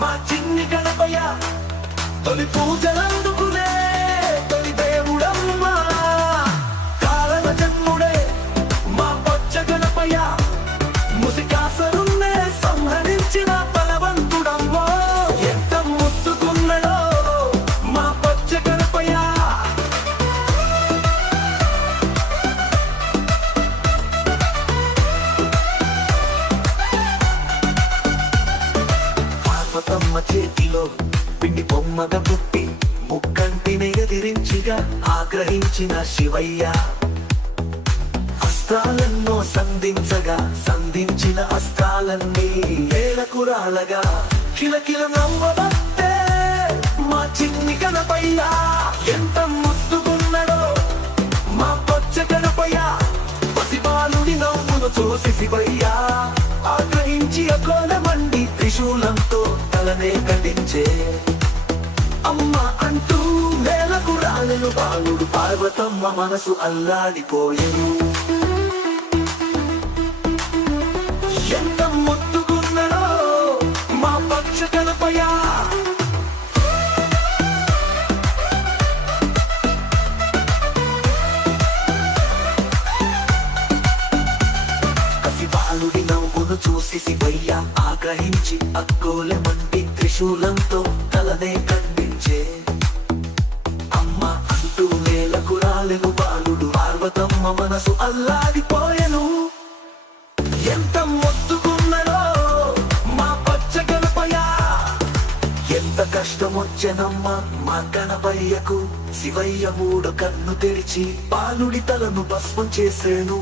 మా చిన్ని గణపయ్య తొలి పూజలందుకునే తొలి దేవుడమ్మా కారణ జన్ముడే మా పచ్చ గణపయ్య ముసికాసరున్నే సంహరించిన బలవంతుడమ్మో ఎంత ముద్దుకున్నడో మా పచ్చ గణపయ్య పార్వతమ్మ చేతిలో పిండి బొమ్మగా పుట్టి ముక్కంటిని ఎదిరించిగా ఆగ్రహించిన శివయ్య అస్త్రాలెన్నో సంధించిన అస్త్రాలన్నీ నేలకురాలగా కిలకిల నవ్వబట్టే మా చిన్ని గణపయ్య ఎంత ముద్దుకున్నడో మా పచ్చ గణపయ్య పసిబాలుడి నవ్వును చూసి శివయ్య ఆగ్రహించి అకోలమండి త్రిశూలంతో తలనే ఖండించే అమ్మ అంటూ నేలకు రాలను బాలుడు పార్వతమ్మ మనసు అల్లాడిపోయెను ఎంత ముద్దుకున్నడో మా పచ్చ గణపయ్య కసిబాలుడి నవ్వును చూసి శివయ్య ఆగ్రహించి అక్కోలమంటి త్రిశూలంతో తలనే ఖండించే అమ్మ అంటూ నేలకు రాలెను బాలుడు పార్వతమ్మ మనసు అల్లాడిపోయెను ఎంత మొత్తుకున్నడో మా పచ్చ గణపయ్య ఎంత కష్టమొచ్చెనమ్మా మా గణపయ్యకు శివయ్య మూడు కన్ను తెరిచి బాలుడి తలను భస్మం చేసేను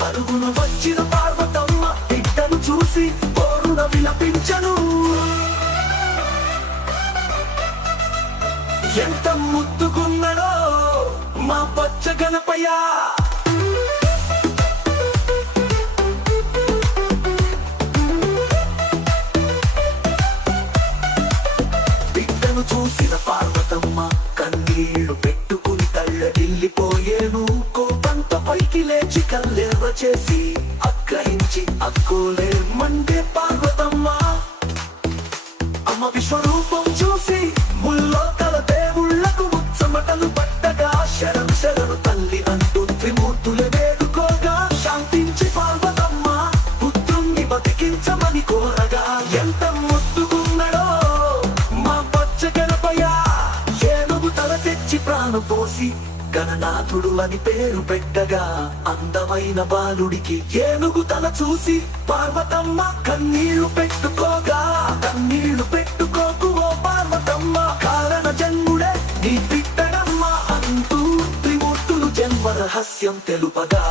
పరుగున వచ్చిన పార్వతమ్మ బిడ్డను చూసి పోరున విలపించను ఎంత ముద్దుకున్నడో మా పచ్చ గణపయ్య బిడ్డను చూసిన పార్వతమ్మ కన్నీళ్లు పెట్టుకుని తల్లడిల్లిపోయేను కోపంతో పైకి లేచి కల్లెర్ర చేసి అగ్రహించి అక్కోలే మండే పార్వతమ్మ అమ్మ విశ్వరూపం చూసి ముల్లోకల దేవుళ్లకు ముచ్చమటలు పట్టగా శరణు శరణు తల్లి అంటూ త్రిమూర్తులు వేడుకోగా శాంతించి పార్వతమ్మ పుత్రుణ్ణి బతికించమని కోరగా ఎంత ముద్దుకున్నడో మా పచ్చ గణపయ్య ఏనుగు తల తెచ్చి ప్రాణం పోసి గణనాథుడు అని పేరు పెట్టగా అందమైన బాలుడికి ఏనుగు తల చూసి పార్వతమ్మ కన్నీళ్లు పెట్టుకోకు ఓ పార్వతమ్మ కారణ జన్ముడే నీ బిడ్డడమ్మ అంటూ త్రిమూర్తులు జన్మ రహస్యం తెలుపగా